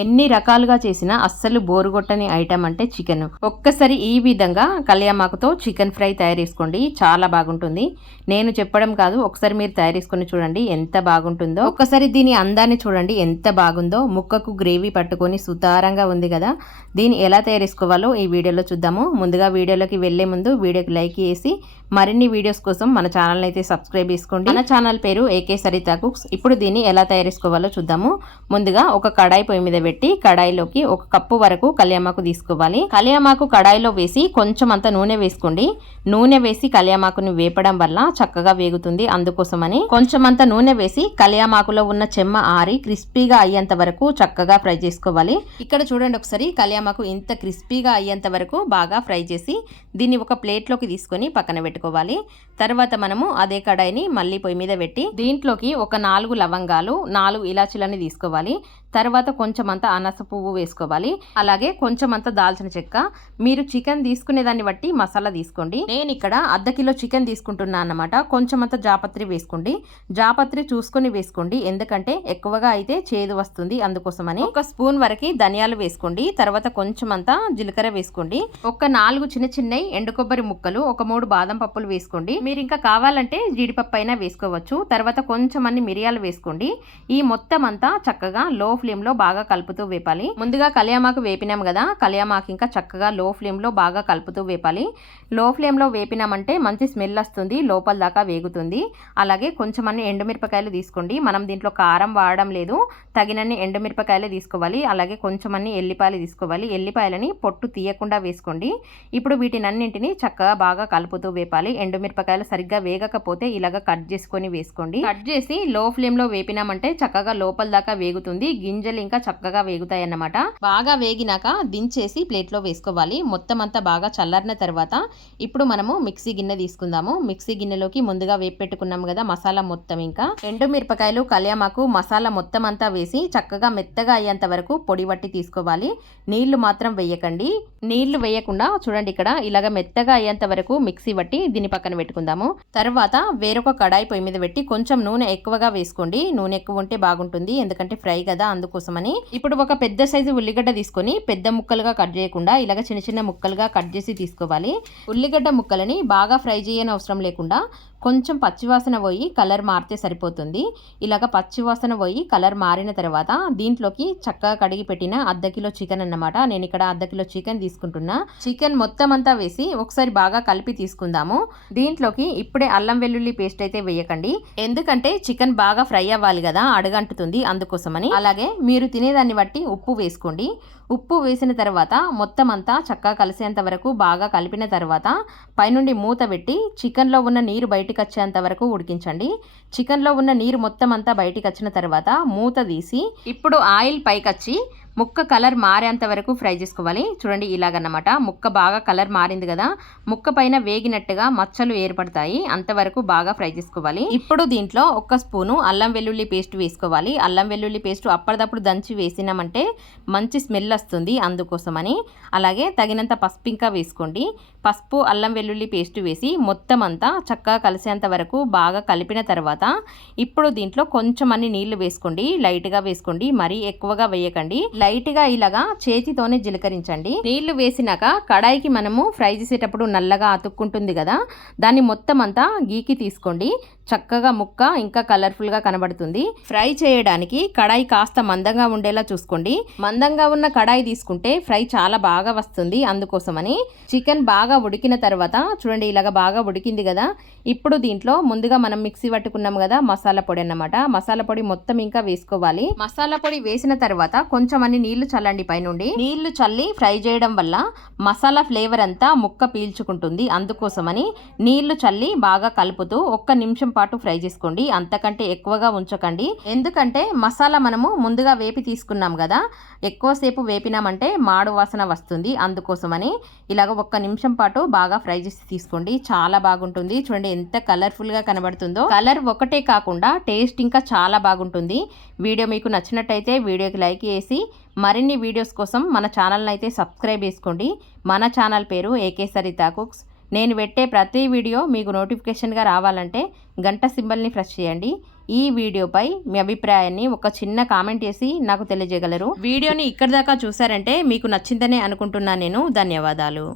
ఎన్ని రకాలుగా చేసినా అస్సలు బోరుగొట్టని ఐటెం అంటే చికెన్. ఒక్కసారి ఈ విధంగా కళ్యామాకుతో చికెన్ ఫ్రై తయారు చేసుకోండి. చాలా బాగుంటుంది. నేను చెప్పడం కాదు ఒకసారి మీరు తయారు చేసుకొని చూడండి ఎంత బాగుంటుందో. ఒక్కసారి దీని అందాన్ని చూడండి ఎంత బాగుందో. ముక్కకు గ్రేవీ పట్టుకొని సుతారంగా ఉంది కదా. దీన్ని ఎలా తయారు చేసుకోవాలో ఈ వీడియోలో చూద్దాము. ముందుగా వీడియోలోకి వెళ్ళే ముందు వీడియోకి లైక్ చేసి మరిన్ని వీడియోస్ కోసం మన ఛానల్ అయితే సబ్స్క్రైబ్ చేసుకోండి. మన ఛానల్ పేరు ఏకే సరిత కుక్స్. ఇప్పుడు దీన్ని ఎలా తయారు చేసుకోవాలో చూద్దాము. ముందుగా ఒక కడాయి పొయ్యి మీద పెట్టి కడాయిలోకి ఒక కప్పు వరకు కళ్యామాకు తీసుకోవాలి. కళ్యామాకు కడాయిలో వేసి కొంచెం అంత నూనె వేసుకోండి. నూనె వేసి కళ్యామాకుని వేపడం వల్ల చక్కగా వేగుతుంది. అందుకోసమని కొంచెం అంత నూనె వేసి కళ్యామాకులో ఉన్న చెమ్మ ఆరి క్రిస్పీగా అయ్యేంత వరకు చక్కగా ఫ్రై చేసుకోవాలి. ఇక్కడ చూడండి ఒకసారి కళ్యామాకు ఇంత క్రిస్పీగా అయ్యేంత వరకు బాగా ఫ్రై చేసి దీన్ని ఒక ప్లేట్లోకి తీసుకొని పక్కన పెట్టుకోవాలి. తర్వాత మనము అదే కడాయిని మళ్ళీ పొయ్యి మీద పెట్టి దీంట్లోకి ఒక నాలుగు లవంగాలు నాలుగు ఇలాచీలని తీసుకోవాలి. తర్వాత కొంచెం అంత అనస పువ్వు వేసుకోవాలి. అలాగే కొంచెం అంత దాల్చిన చెక్క. మీరు చికెన్ తీసుకునే దాన్ని బట్టి మసాలా తీసుకోండి. నేను ఇక్కడ అర్ధ కిలో చికెన్ తీసుకుంటున్నా అన్నమాట. కొంచెం అంత జాపత్రి వేసుకోండి. జాపత్రి చూసుకొని వేసుకోండి. ఎందుకంటే ఎక్కువగా అయితే చేదు వస్తుంది అందుకోసమని. ఒక స్పూన్ వరకు ధనియాలు వేసుకోండి. తర్వాత కొంచెం అంతా జీలకర్ర వేసుకోండి. ఒక నాలుగు చిన్న చిన్నవి ఎండు కొబ్బరి ముక్కలు ఒక మూడు బాదం పప్పులు వేసుకోండి. మీరు ఇంకా కావాలంటే జీడిపప్పు అయినా వేసుకోవచ్చు. తర్వాత కొంచెం అన్ని మిరియాలు వేసుకోండి. ఈ మొత్తం అంతా చక్కగా లో ఫ్లేమ్లో బాగా కలుపుతూ వేపాలి. ముందుగా కలియామాకు వేపినాం కదా కలియామాకు ఇంకా చక్కగా లో ఫ్లేమ్లో బాగా కలుపుతూ వేపాలి. లో ఫ్లేమ్లో వేపినామంటే మంచి స్మెల్ వస్తుంది లోపల దాకా వేగుతుంది. అలాగే కొంచెం అన్ని ఎండుమిరపకాయలు తీసుకోండి. మనం దీంట్లో కారం వాడడం లేదు తగినన్ని ఎండుమిరపకాయలు తీసుకోవాలి. అలాగే కొంచెం అన్ని ఎల్లిపాయలు తీసుకోవాలి. ఎల్లిపాయలని పొట్టు తీయకుండా వేసుకోండి. ఇప్పుడు వీటినన్నింటినీ చక్కగా బాగా కలుపుతూ వేపాలి. ఎండుమిరపకాయలు సరిగ్గా వేగకపోతే ఇలాగ కట్ చేసుకొని వేసుకోండి. కట్ చేసి లో ఫ్లేమ్లో వేపినామంటే చక్కగా లోపల దాకా వేగుతుంది. గింజలు ఇంకా చక్కగా వేగుతాయి అన్నమాట బాగా వేగినాక దించేసి ప్లేట్లో వేసుకోవాలి. మొత్తం అంతా బాగా చల్లారిన తర్వాత ఇప్పుడు మనము మిక్సీ గిన్నె తీసుకుందాము. మిక్సీ గిన్నెలోకి ముందుగా వేపి పెట్టుకున్నాము కదా మసాలా మొత్తం ఇంకా. ఎండుమిరపకాయలు కళ్యామాకు మసాలా మొత్తం అంతా వేసి చక్కగా మెత్తగా అయ్యేంత వరకు పొడి పట్టి తీసుకోవాలి. నీళ్ళు మాత్రం వేయకండి. నీళ్ళు వేయకుండా చూడండి ఇక్కడ ఇలాగ మెత్తగా అయ్యేంత వరకు మిక్సీ పట్టి దీని పక్కన పెట్టుకుందాము. తర్వాత వేరొక కడాయి పొయ్యి మీద పెట్టి కొంచెం నూనె ఎక్కువగా వేసుకోండి. నూనె ఎక్కువ ఉంటే బాగుంటుంది. ఎందుకంటే ఫ్రై కదా అందుకోసమని. ఇప్పుడు ఒక పెద్ద సైజు ఉల్లిగడ్డ తీసుకొని పెద్ద ముక్కలుగా కట్ చేయకుండా ఇలాగ చిన్న చిన్న ముక్కలుగా కట్ చేసి తీసుకోవాలి. ఉల్లిగడ్డ ముక్కలని బాగా ఫ్రై చేయని అవసరం లేకుండా కొంచెం పచ్చివాసన పోయి కలర్ మారితే సరిపోతుంది. ఇలాగ పచ్చివాసన పోయి కలర్ మారిన తర్వాత దీంట్లోకి చక్కగా కడిగి పెట్టిన అర్ధ కిలో చికెన్ అన్నమాట. నేను ఇక్కడ అర్ధ కిలో చికెన్ తీసుకుంటున్నా. చికెన్ మొత్తం అంతా వేసి ఒకసారి బాగా కలిపి తీసుకుందాము. దీంట్లోకి ఇప్పుడే అల్లం వెల్లుల్లి పేస్ట్ అయితే వేయకండి. ఎందుకంటే చికెన్ బాగా ఫ్రై అవ్వాలి కదా అడుగంటుతుంది అందుకోసమని. అలాగే మీరు తినేదాన్ని బట్టి ఉప్పు వేసుకోండి. ఉప్పు వేసిన తర్వాత మొత్తం అంతా చక్కగా కలిసేంత వరకు బాగా కలిపిన తర్వాత పైనుండి మూత పెట్టి చికెన్లో ఉన్న నీరు బయటికి వచ్చేంత వరకు ఉడికించండి. చికెన్లో ఉన్న నీరు మొత్తం అంతా బయటికి వచ్చిన తర్వాత మూత తీసి ఇప్పుడు ఆయిల్ పైకొచ్చి ముక్క కలర్ మారేంత వరకు ఫ్రై చేసుకోవాలి. చూడండి ఇలాగన్నమాట. ముక్క బాగా కలర్ మారింది కదా. ముక్క పైన వేగినట్టుగా మచ్చలు ఏర్పడతాయి. అంతవరకు బాగా ఫ్రై చేసుకోవాలి. ఇప్పుడు దీంట్లో ఒక్క స్పూను అల్లం వెల్లుల్లి పేస్ట్ వేసుకోవాలి. అల్లం వెల్లుల్లి పేస్ట్ అప్పటిదప్పుడు దంచి వేసినామంటే మంచి స్మెల్ వస్తుంది అందుకోసమని. అలాగే తగినంత పసుపు ఇంకా వేసుకోండి. పసుపు అల్లం వెల్లుల్లి పేస్ట్ వేసి మొత్తం అంతా చక్కగా కలిసేంత వరకు బాగా కలిపిన తర్వాత ఇప్పుడు దీంట్లో కొంచెం అన్ని నీళ్ళు వేసుకోండి. లైట్గా వేసుకోండి. మరీ ఎక్కువగా వేయకండి. లైట్గా ఇలాగా చేతితోనే జీలకరించండి. నీళ్ళు వేసినాక కడాయికి మనము ఫ్రై చేసేటప్పుడు నల్లగా అతుక్కుంటుంది కదా దాన్ని మొత్తం అంతా గీకి తీసుకోండి. చక్కగా ముక్క ఇంకా కలర్ఫుల్గా కనబడుతుంది. ఫ్రై చేయడానికి కడాయి కాస్త మందంగా ఉండేలా చూసుకోండి. మందంగా ఉన్న కడాయి తీసుకుంటే ఫ్రై చాలా బాగా వస్తుంది అందుకోసమని. చికెన్ బాగా ఉడికిన తర్వాత చూడండి ఇలాగ బాగా ఉడికింది కదా ఇప్పుడు దీంట్లో ముందుగా మనం మిక్సీ పట్టుకున్నాం కదా మసాలా పొడి అన్నమాట. మసాలా పొడి మొత్తం ఇంకా వేసుకోవాలి. మసాలా పొడి వేసిన తర్వాత కొంచెం కొన్ని నీళ్ళు చల్లండి పైనుండి. నీళ్ళు చల్లి ఫ్రై చేయడం వల్ల మసాలా ఫ్లేవర్ అంతా ముక్క పీల్చుకుంటుంది. అందుకోసమని నీళ్ళు చల్లి బాగా కలుపుతూ ఒక్క నిమిషం పాటు ఫ్రై చేసుకోండి. అంతకంటే ఎక్కువగా ఉంచకండి. ఎందుకంటే మసాలా మనము ముందుగా వేపి తీసుకున్నాం కదా ఎక్కువసేపు వేపినామంటే మాడు వాసన వస్తుంది. అందుకోసమని ఇలాగ ఒక్క నిమిషం పాటు బాగా ఫ్రై చేసి తీసుకోండి. చాలా బాగుంటుంది. చూడండి ఎంత కలర్ఫుల్గా కనబడుతుందో. కలర్ ఒకటే కాకుండా టేస్ట్ ఇంకా చాలా బాగుంటుంది. వీడియో మీకు నచ్చినట్టయితే వీడియోకి లైక్ చేసి మరిన్ని వీడియోస్ కోసం మన ఛానల్ని అయితే సబ్స్క్రైబ్ చేసుకోండి. మన ఛానల్ పేరు ఏకే సరితా కుక్స్. నేను పెట్టే ప్రతి వీడియో మీకు నోటిఫికేషన్గా రావాలంటే గంట సింబల్ని ప్రెస్ చేయండి. ఈ వీడియోపై మీ అభిప్రాయాన్ని ఒక చిన్న కామెంట్ చేసి నాకు తెలియజేయగలరు. వీడియోని ఇక్కడి దాకా చూసారంటే మీకు నచ్చిందనే అనుకుంటున్నాను నేను. ధన్యవాదాలు.